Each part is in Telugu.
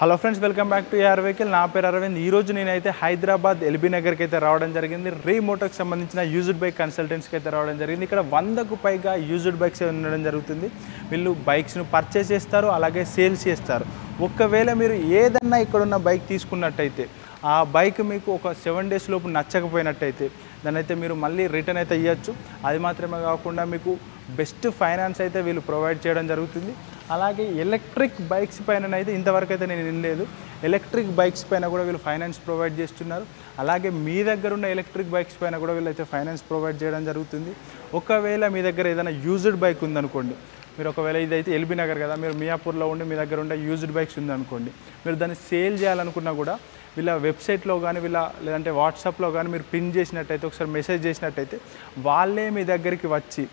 Hello friends, welcome back to AR vehicle. నా పేరు అరవింద్. ఈరోజు నేనైతే హైదరాబాద్ ఎల్బీ నగర్కి అయితే రావడం జరిగింది. రీమోటోకి సంబంధించిన యూజ్డ్ బైక్ కన్సల్టెన్సీకి అయితే రావడం జరిగింది. ఇక్కడ 100కు పైగా యూజ్డ్ బైక్స్ ఉండడం జరుగుతుంది. వీళ్ళు బైక్స్ను పర్చేస్ చేస్తారు, అలాగే సేల్స్ చేస్తారు. ఒకవేళ మీరు ఏదన్నా ఇక్కడున్న బైక్ తీసుకున్నట్టయితే ఆ బైక్ మీకు ఒక 7 డేస్ లోపు నచ్చకపోయినట్టయితే దాన్ని అయితే మీరు మళ్ళీ రిటర్న్ అయితే ఇవ్వచ్చు. అది మాత్రమే కాకుండా మీకు బెస్ట్ ఫైనాన్స్ అయితే వీళ్ళు ప్రొవైడ్ చేయడం జరుగుతుంది. అలాగే ఎలక్ట్రిక్ బైక్స్ పైన అయితే ఇంతవరకు అయితే నేను వినలేదు. ఎలక్ట్రిక్ బైక్స్ పైన కూడా వీళ్ళు ఫైనాన్స్ ప్రొవైడ్ చేస్తున్నారు. అలాగే మీ దగ్గర ఉన్న ఎలక్ట్రిక్ బైక్స్ పైన కూడా వీళ్ళైతే ఫైనాన్స్ ప్రొవైడ్ చేయడం జరుగుతుంది. ఒకవేళ మీ దగ్గర ఏదైనా యూజ్డ్ బైక్ ఉందనుకోండి, మీరు ఒకవేళ ఇదైతే ఎల్బీ నగర్ కదా, మీరు మియాపూర్లో ఉండి మీ దగ్గర ఉండే యూజ్డ్ బైక్స్ ఉందనుకోండి, మీరు దాన్ని సేల్ చేయాలనుకున్నా కూడా వీళ్ళ వెబ్సైట్లో కానీ లేదంటే వాట్సాప్లో కానీ మీరు పిన్ చేసినట్టయితే, ఒకసారి మెసేజ్ చేసినట్టయితే వాళ్ళే మీ దగ్గరికి వచ్చి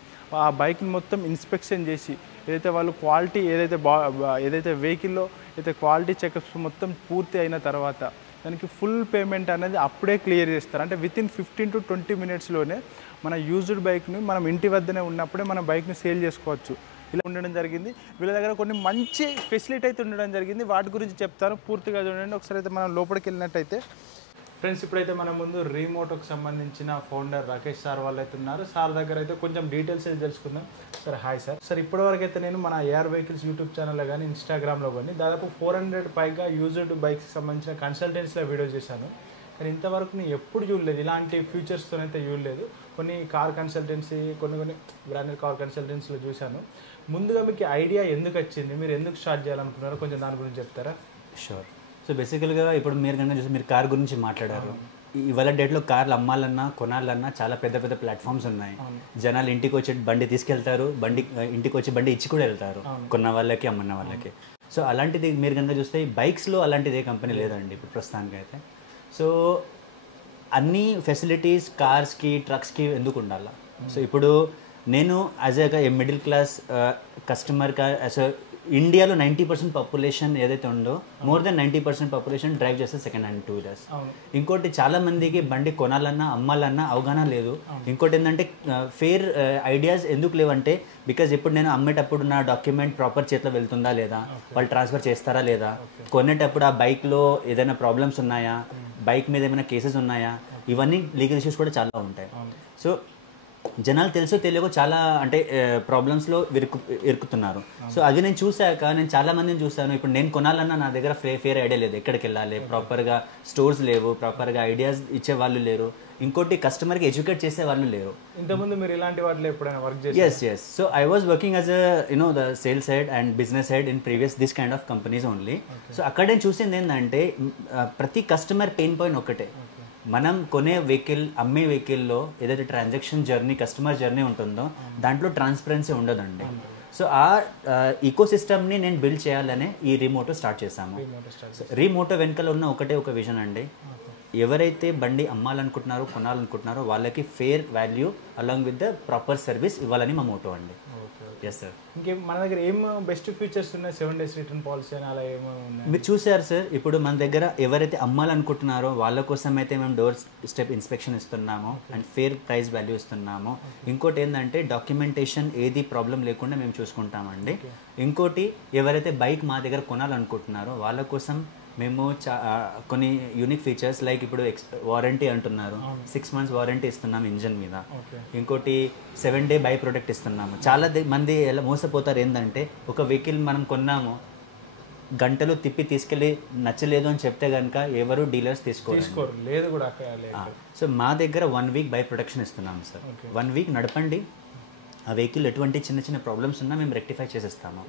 ఆ బైక్ని మొత్తం ఇన్స్పెక్షన్ చేసి ఏదైతే వాళ్ళు క్వాలిటీ ఏదైతే వెహికల్లో అయితే క్వాలిటీ చెకప్స్ మొత్తం పూర్తి అయిన తర్వాత దానికి ఫుల్ పేమెంట్ అనేది అప్పుడే క్లియర్ చేస్తారు. అంటే వితిన్ 15 to 20 మినిట్స్లోనే మన యూజ్డ్ బైక్ని మనం ఇంటి వద్దనే ఉన్నప్పుడే మన బైక్ని సేల్ చేసుకోవచ్చు. ఇలా ఉండడం జరిగింది. వీళ్ళ దగ్గర కొన్ని మంచి ఫెసిలిటీ అయితే ఉండడం జరిగింది. వాటి గురించి చెప్తాను, పూర్తిగా చూడండి. ఒకసారి అయితే మనం లోపలికి వెళ్ళినట్టయితే ఫ్రెండ్స్, ఇప్పుడైతే మన ముందు రీమోటోకి సంబంధించిన ఫౌండర్ రాకేష్ సార్ వాళ్ళు అయితే ఉన్నారు. సార్ దగ్గర అయితే కొంచెం డీటెయిల్స్ అయితే తెలుసుకుందాం. Sir hi sir. సార్, ఇప్పటివరకు అయితే నేను మన ఏఆర్ వెహికల్స్ యూట్యూబ్ ఛానల్లో కానీ ఇన్స్టాగ్రామ్లో కానీ దాదాపు 400 పైగా యూజ్డ్ బైక్స్కి సంబంధించిన కన్సల్టెన్సీలో వీడియో చేశాను. కానీ ఇంతవరకు నేను ఎప్పుడు చూడలేదు, ఇలాంటి ఫ్యూచర్స్తో అయితే చూడలేదు. కొన్ని కార్ కన్సల్టెన్సీ, కొన్ని బ్రాండెడ్ కార్ కన్సల్టెన్సీలో చూశాను. ముందుగా మీకు ఐడియా ఎందుకు వచ్చింది, మీరు ఎందుకు స్టార్ట్ చేయాలనుకున్నారో కొంచెం దాని గురించి చెప్తారా? షూర్. సో బేసికల్గా ఇప్పుడు మీరు కనుక చూసి మీరు కార్ గురించి మాట్లాడారు. ఇవాళ డేట్లో కార్లు అమ్మాలన్నా కొనాలన్నా చాలా పెద్ద పెద్ద ప్లాట్ఫామ్స్ ఉన్నాయి. జనాలు ఇంటికి వచ్చి బండి తీసుకెళ్తారు, ఇంటికి వచ్చి బండి ఇచ్చి కూడా వెళ్తారు, కొన్న వాళ్ళకి అమ్మన్న వాళ్ళకి. సో అలాంటిది మీరు కనుక చూస్తే బైక్స్లో అలాంటిది ఏ కంపెనీ లేదండి ఇప్పుడు ప్రస్తుతానికి అయితే. సో అన్ని ఫెసిలిటీస్ కార్స్కి ట్రక్స్కి ఎందుకు ఉండాలా? సో ఇప్పుడు నేను యాజ్ ఏ మిడిల్ క్లాస్ కస్టమర్గా ఇండియాలో 90% పాపులేషన్ ఏదైతే ఉందో, మోర్ దెన్ 90% పాపులేషన్ డ్రైవ్ చేస్తే సెకండ్ హ్యాండ్ 2 వీలర్స్. ఇంకోటి చాలా మందికి బండి కొనాలన్నా అమ్మాలన్నా అవగాహన లేదు. ఇంకోటి ఏంటంటే ఫేర్ ఐడియాస్ ఎందుకు లేవంటే, బికాజ్ ఇప్పుడు నేను అమ్మేటప్పుడు నా డాక్యుమెంట్ ప్రాపర్ చేతిలో వెళ్తుందా లేదా, వాళ్ళు ట్రాన్స్ఫర్ చేస్తారా లేదా, కొనేటప్పుడు ఆ బైక్లో ఏదైనా ప్రాబ్లమ్స్ ఉన్నాయా, బైక్ మీద ఏమైనా కేసెస్ ఉన్నాయా, ఇవన్నీ లీగల్ ఇష్యూస్ కూడా చాలా ఉంటాయి. సో జనాలు తెలుసో తెలియకో చాలా అంటే ప్రాబ్లమ్స్లో ఇరుకుతున్నారు. సో అది నేను చూశాక నేను చాలా మందిని చూశాను. ఇప్పుడు నేను కొనాలన్నా నా దగ్గర ఫేర్ ఐడియా లేదు, ఎక్కడికి వెళ్ళాలి, ప్రాపర్గా స్టోర్స్ లేవు, ప్రాపర్గా ఐడియాస్ ఇచ్చే వాళ్ళు లేరు, ఇంకోటి కస్టమర్కి ఎడ్యుకేట్ చేసే వాళ్ళు లేరు. ఇంతకుముందు మీరు ఇలాంటి వాటిలో ఎప్పుడైనా వర్క్ చేశారా? Yes. So I was working as the sales head and business head in previous this kind of companies only. So అక్కడ నేను చూసింది ఏంటంటే ప్రతి కస్టమర్ పెయిన్ పాయింట్ ఒకటే. మనం కొనే వెహికల్, అమ్మే వెహికల్లో ఏదైతే ట్రాన్సాక్షన్ జర్నీ, కస్టమర్ జర్నీ ఉంటుందో దాంట్లో ట్రాన్స్పరెన్సీ ఉండదండి. సో ఆ ఈకో సిస్టమ్ని నేను బిల్డ్ చేయాలనే ఈ రీమోటో స్టార్ట్ చేశాము. రీమోటో వెనకాల ఉన్న ఒక విజన్ అండి. ఎవరైతే బండి అమ్మాలనుకుంటున్నారో కొనాలనుకుంటున్నారో వాళ్ళకి fair value along with the proper service ఇవ్వాలని మా మోటో అండి. Yes sir. ఇంకేం మన దగ్గర ఏం బెస్ట్ ఫీచర్స్ ఉన్నాయి? 7 days రిటర్న్ పాలసీ అని అలా ఏమో ఉన్నాయి. మీరు చూసారు సార్, ఇప్పుడు మన దగ్గర ఎవరైతే అమ్మాలనుకుంటున్నారో వాళ్ళ కోసం అయితే మేము డోర్ స్టెప్ ఇన్స్పెక్షన్ ఇస్తున్నాము అండ్ ఫేర్ ప్రైస్ వాల్యూ ఇస్తున్నాము. ఇంకోటి ఏంటంటే డాక్యుమెంటేషన్ ఏది ప్రాబ్లం లేకుండా మేము చూసుకుంటామండి. ఇంకోటి ఎవరైతే బైక్ మా దగ్గర కొనాలనుకుంటున్నారో వాళ్ళ కోసం మేము కొన్ని యూనిక్ ఫీచర్స్ లైక్ ఇప్పుడు వారంటీ అంటున్నారు, 6 months వారంటీ ఇస్తున్నాము ఇంజన్ మీద. ఇంకోటి 7 day బై ప్రొడక్ట్ ఇస్తున్నాము. చాలా మంది ఎలా మోసపోతారు ఏంటంటే, ఒక వెహికల్ మనం కొన్నాము, గంటలు తిప్పి తీసుకెళ్ళి నచ్చలేదు అని చెప్తే కనుక ఎవరు డీలర్స్ తీసుకోరు లేదు కూడా. సో మా దగ్గర 1 week బై ప్రొడక్షన్ ఇస్తున్నాము సార్. 1 week నడపండి, ఆ వెహికల్ ఎటువంటి చిన్న చిన్న ప్రాబ్లమ్స్ ఉన్నా మేము రెక్టిఫై చేసేస్తాము.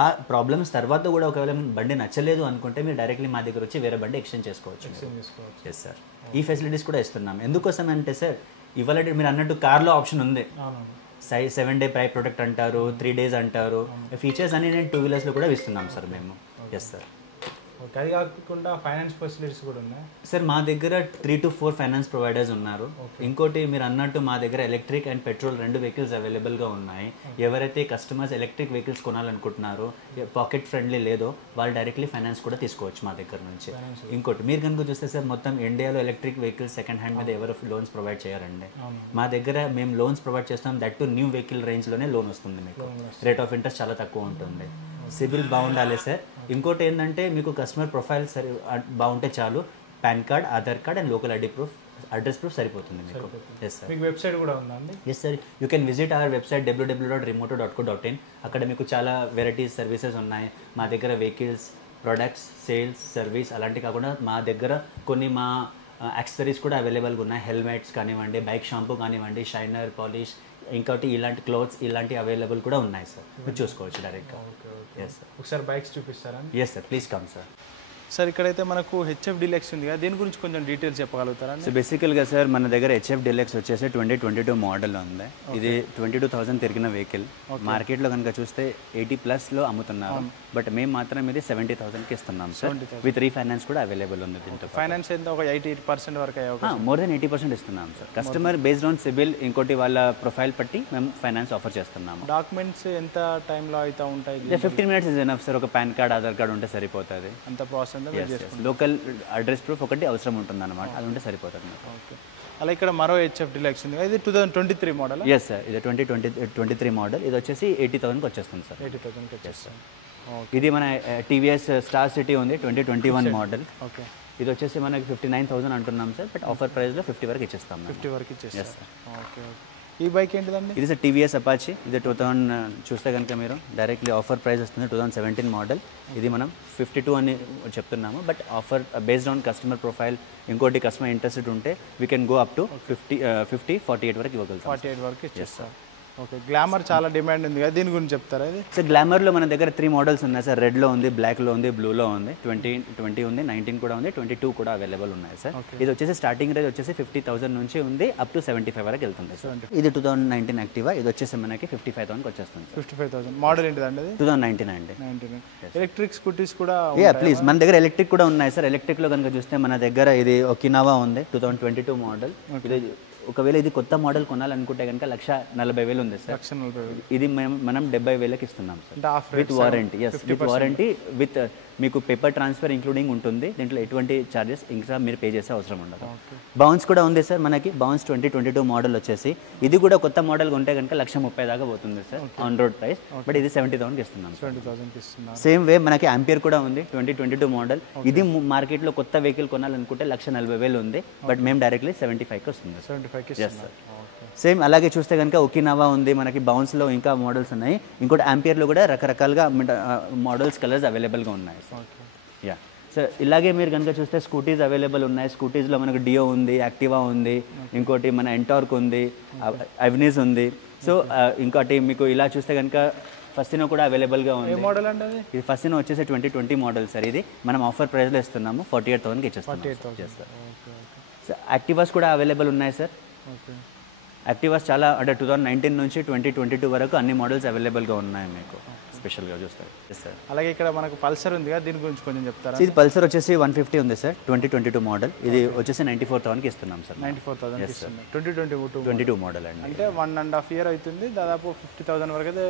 ఆ ప్రాబ్లమ్స్ తర్వాత కూడా ఒకవేళ బండి నచ్చలేదు అనుకుంటే మీరు డైరెక్ట్లీ మా దగ్గర వచ్చి వేరే బండి ఎక్స్చేంజ్ చేసుకోవచ్చు. Yes sir. ఈ ఫెసిలిటీస్ కూడా ఇస్తున్నాం. ఎందుకోసం అంటే సార్, ఇవాళ మీరు అన్నట్టు కార్లో ఆప్షన్ ఉంది, 7 day బై ప్రొడక్ట్ అంటారు, 3 days అంటారు. ఫీచర్స్ అన్ని నేను 2 wheelersలో కూడా ఇస్తున్నాం సార్ మేము. Yes sir. అది కాకుండా ఫైనాన్స్ ఫెసిలిటీస్ కూడా ఉన్నాయి సార్. మా దగ్గర 3 to 4 ఫైనాన్స్ ప్రొవైడర్స్ ఉన్నారు. ఇంకోటి మీరు అన్నట్టు మా దగ్గర ఎలక్ట్రిక్ అండ్ పెట్రోల్ 2 వెహికల్స్ అవైలబుల్గా ఉన్నాయి. ఎవరైతే కస్టమర్స్ ఎలక్ట్రిక్ వెహికల్స్ కొనాలనుకుంటున్నారో, పాకెట్ ఫ్రెండ్లీ లేదో వాళ్ళు డైరెక్ట్లీ ఫైనాన్స్ కూడా తీసుకోవచ్చు మా దగ్గర నుంచి. ఇంకోటి మీరు కనుక చూస్తే సార్, మొత్తం ఇండియాలో ఎలక్ట్రిక్ వెహికల్స్ సెకండ్ హ్యాండ్ మీద ఎవరు లోన్స్ ప్రొవైడ్ చేయాలండి. మా దగ్గర మేము లోన్స్ ప్రొవైడ్ చేస్తాం. దట్ టు న్యూ వెహికల్ రేంజ్లోనే లోన్ వస్తుంది. మీకు రేట్ ఆఫ్ ఇంట్రెస్ట్ చాలా తక్కువ ఉంటుంది. సిబిల్ బాగుండాలి సార్. ఇంకోటి ఏంటంటే మీకు కస్టమర్ ప్రొఫైల్ సరి బాగుంటే చాలు. PAN card, Aadhaar card and local ID proof, address proof సరిపోతుంది మీకు. Yes sir. మీకు వెబ్సైట్ కూడా ఉందండి? Yes sir, you can visit our website www.remoto.co.in. అక్కడ మీకు చాలా వెరైటీస్ సర్వీసెస్ ఉన్నాయి. మా దగ్గర వెహికల్స్, ప్రొడక్ట్స్, సేల్స్, సర్వీస్ అలాంటివి కాకుండా మా దగ్గర కొన్ని మా యాక్సెసరీస్ కూడా అవైలబుల్గా ఉన్నాయి. హెల్మెట్స్ కానివ్వండి, బైక్ షాంపూ కానివ్వండి, షైనర్, పాలిష్, ఇంకోటి ఇలాంటి క్లోత్స్ ఇలాంటివి అవైలబుల్ కూడా ఉన్నాయి సార్. మీరు చూసుకోవచ్చు డైరెక్ట్గా. Yes sir. ఒకసారి బైక్స్ చూపిస్తారా? Yes sir, please come sir. Sir ఇక్కడైతే మనకు హెచ్ఎఫ్ డీలక్స్ ఉంది కదా, దీని గురించి కొంచెం డీటెయిల్స్ చెప్పగలుగుతారా? సో బేసికల్గా సార్ మన దగ్గర హెచ్ఎఫ్ డీలక్స్ వచ్చేసి 2022 మోడల్ ఉంది. ఇది 22,000 తిరిగిన వెహికల్. మార్కెట్లో కనుక చూస్తే 80+ అమ్ముతున్నారు. బట్ మేము మాత్రం ఇది 70,000కి ఇస్తున్నాం సార్. విత్ రీఫైనాన్స్ కూడా అవైలబుల్ ఉంది. దీంతో ఫైనాన్స్ ఎంత? ఒక 80% వరకు మోర్ దెన్ 80% ఇస్తున్నాం sir. Customer based on CIBIL, ఇంకోటి వాళ్ళ ప్రొఫైల్ బట్టి మేము ఫైనాన్స్ ఆఫర్ చేస్తున్నాము. డాక్యుమెంట్స్ ఎంత టైంలో అయితే ఉంటాయి? 15 minutes ఇస్ ఎనఫ్ సార్. ఒక పాన్ కార్డ్, ఆధార్ కార్డ్ ఉంటే సరిపోతుంది. అంత ప్రాసెస్ లోకల్ అడ్రస్ ప్రూఫ్ ఒకటి అవసరం ఉంటుంది అన్నమాట. అది ఉంటే సరిపోతుంది. ఓకే. అలా ఇక్కడ మరో హెచ్ఎఫ్ డీలక్స్ ఉంది, ఇది 2023 మోడల్. ఎస్ సార్, ఇది 2023 మోడల్. ఇది వచ్చేసి 80,000కి వచ్చేస్తుంది సార్. 80,000కి వచ్చేస్తుంది. ఇది మన టీవీఎస్ స్టార్ సిటీ ఉంది, 2021 మోడల్. ఓకే. ఇది వచ్చేసి మనకి 59,000 అంటున్నాం సార్. బట్ ఆఫర్ ప్రైస్లో 50 వరకు ఇచ్చేస్తాం. 50 వరకు ఇచ్చేస్తాం. ఓకే. ఈ బైక్ ఏంటిదండి? ఇది సార్ టీవీఎస్ అపాచీ. ఇది 2000 చూస్తే కనుక మీరు డైరెక్ట్లీ ఆఫర్ ప్రైస్ వస్తుంది 2017 మోడల్. ఇది మనం 52 అని చెప్తున్నాము. But offer based on customer profile, ఇంకోటి కస్టమర్ ఇంట్రెస్టెడ్ ఉంటే we can go up to 48 వరకు ఇవ్వగలుగుతాం. 48 వరకు ఇచ్చేస్తాం. ఓకే. గ్లామర్ చాలా డిమాండ్ ఉంది కదా, దీని గురించి చెప్తారా? ఇది సార్ గ్లామర్లో మన దగ్గర 3 మోడల్స్ ఉన్నాయి సార్. రెడ్లో ఉంది, బ్లాక్లో ఉంది, బ్లూలో ఉంది. 20 ఉంది, 19 కూడా ఉంది, 22 కూడా అవైలబుల్ ఉన్నాయి సార్. ఇది వచ్చేసి స్టార్టింగ్ రేంజ్ వచ్చేసి 50,000 నుంచి ఉంది అప్ టు 75 వరకు వెళ్తుంది సార్. ఇది 2019 యాక్టివా. ఇది వచ్చేసి మనకి 55,000కి వచ్చేస్తుంది. 55,000 మోడల్ ఏంటిదండి? అది 2019 అండి. ఎలక్ట్రిక్ స్కూటీస్ కూడా? ప్లీజ్, మన దగ్గర ఎలక్ట్రిక్ కూడా ఉన్నాయి సార్. ఎలక్ట్రిక్లో కనుక చూస్తే మన దగ్గర ఇది ఒకినావా ఉంది, 2022 మోడల్. ఇది ఒకవేళ ఇది కొత్త మోడల్ కొనాలనుకుంటే కనుక 1,40,000 ఉంది సార్. 1,40,000. ఇది మనం 70,000కి ఇస్తున్నాం sir with warranty. Yes, with warranty, with మీకు పేపర్ ట్రాన్స్ఫర్ ఇంక్లూడింగ్ ఉంటుంది. దీంట్లో ఎటువంటి ఛార్జెస్ ఇంకా మీరు పే చేసే అవసరం ఉండదు. బౌన్స్ కూడా ఉంది సార్ మనకి. బౌన్స్ 2022 మోడల్ వచ్చేసి ఇది కూడా కొత్త మోడల్ ఉంటే కనుక 1,30,000 దాకా పోతుంది sir on road price. But ఇది 70,000కి ఇస్తున్నాం. 70,000కి ఇస్తున్నాం. సేమ్ వే మనకి ఆంపియర్ కూడా ఉంది, 2022 మోడల్. ఇది మార్కెట్లో కొత్త వెహికల్ కొనాలనుకుంటే 1,40,000 ఉంది. బట్ మేము డైరెక్ట్లీ 75కి వస్తుంది. 75కి ఇస్తున్నాం. సేమ్ అలాగే చూస్తే కనుక ఒకినావా ఉంది మనకి. బౌన్స్లో ఇంకా మోడల్స్ ఉన్నాయి. ఇంకోటి ఆంపియర్లో కూడా రకరకాలుగా మోడల్స్, కలర్స్ అవైలబుల్గా ఉన్నాయి. Yeah sir. ఇలాగే మీరు కనుక చూస్తే స్కూటీస్ అవైలబుల్ ఉన్నాయి. స్కూటీస్లో మనకు డియో ఉంది, యాక్టివా ఉంది, ఇంకోటి మన ఎంటార్క్ ఉంది, అవెనీస్ ఉంది. సో ఇంకోటి మీకు ఇలా చూస్తే కనుక ఫస్టినో కూడా అవైలబుల్గా ఉంది. మోడల్ అండి అది? ఇది ఫస్టినో వచ్చేసి 2020 మోడల్ సార్. ఇది మనం ఆఫర్ ప్రైస్లో ఇస్తున్నాము, 48,000కి ఇచ్చేస్తాం. 48,000. సార్ యాక్టివాస్ కూడా అవైలబుల్ ఉన్నాయి సార్. యాక్టివాస్ చాలా అంటే 2019 నుంచి 2022 వరకు అన్ని మోడల్స్ అవైలబుల్గా ఉన్నాయి మీకు. స్పెషల్గా చూస్తారు సార్. అలాగే ఇక్కడ మనకు పల్సర్ ఉంది కదా, దీని గురించి కొంచెం చెప్తారా? ఇది పల్సర్ వచ్చేసి 150 ఉంది సార్, 2022 మోడల్. ఇది వచ్చేసి 94,000కి ఇస్తున్నాం సార్. 94,000 ఇస్తున్నాం. 2022 మోడల్ అండి. అంటే 1.5 year అవుతుంది. దాదాపు 50,000 వరకు అయితే.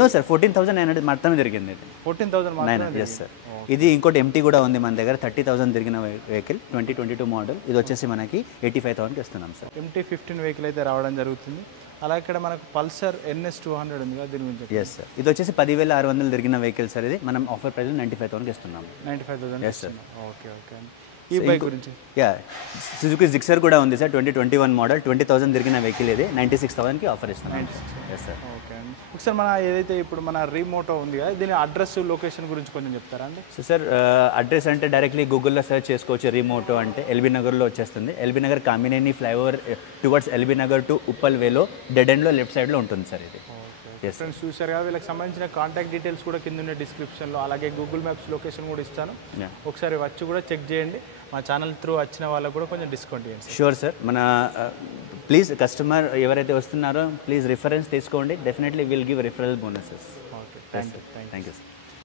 నో సార్, 14,900 మాత్రమే తిరిగింది. ఇది 14,000 ఎస్ సార్. ఇది ఇంకోటి ఎంటీ కూడా ఉంది మన దగ్గర, 30,000 తిరిగిన వెహికల్, 2022 మోడల్. ఇది వచ్చేసి మనకి 85,000కి ఇస్తున్నాం సార్. ఎంటీ 15 వెహికల్ అయితే రావడం జరుగుతుంది. అలా ఇక్కడ మనకు పల్సర్ NS 200 ఉంది కదా, దీని గురించి? Yes sir. ఇది వచ్చేసి 10,600 తిరిగిన వెహికల్ సార్. ఇది మనం ఆఫర్ ప్రైస్ 95,000కి ఇస్తున్నాము. 95,000. Yes sir. ఓకే. ఓకే. ఈ బైక్ గురించి? యా, సుజుకి జిక్సర్ కూడా ఉంది సార్, 2021 మోడల్, 20,000 తిరిగిన వెహికల్. ఇది 96,000కి ఆఫర్ ఇస్తున్నాం. Yes sir. ఓకే అండి. ఒకసారి మన ఏదైతే ఇప్పుడు మన రీమోటో ఉంది కదా, దీని అడ్రస్, లొకేషన్ గురించి కొంచెం చెప్తారా అండి? సో సార్ అడ్రస్ అంటే డైరెక్ట్లీ గూగుల్లో సెర్చ్ చేసుకోవచ్చు. రీమోటో అంటే ఎల్బీ నగర్లో వచ్చేస్తుంది. LB Nagar Kamineni flyover towards LB Nagar to Uppal వేలో డెడ్ ఎండ్లో లెఫ్ట్ సైడ్లో ఉంటుంది సార్ ఇది. ఫ్రెండ్స్ చూసారు కదా, వీళ్ళకి సంబంధించిన కాంటాక్ట్ డీటెయిల్స్ కూడా కింద ఉన్న డిస్క్రిప్షన్లో, అలాగే గూగుల్ మ్యాప్స్ లొకేషన్ కూడా ఇస్తాను. ఒకసారి వచ్చి కూడా చెక్ చేయండి. మా ఛానల్ త్రూ వచ్చిన వాళ్ళకు కూడా కొంచెం డిస్కౌంట్ ఇవ్వండి. Sure sir. మన ప్లీజ్ కస్టమర్ ఎవరైతే వస్తున్నారో ప్లీజ్ రిఫరెన్స్ తీసుకోండి. Definitely will give referral bonuses. Okay. Thank you sir.